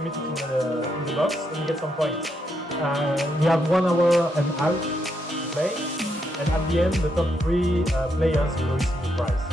submit it in the box and you get some points. We have 1 hour and a half to play, and at the end, the top 3 players will receive the prize.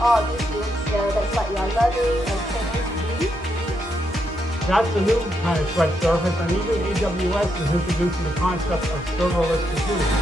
All of these units here, that's what you are learning and training to be. That's a new kind of threat surface, and even AWS is introducing the concept of serverless computing.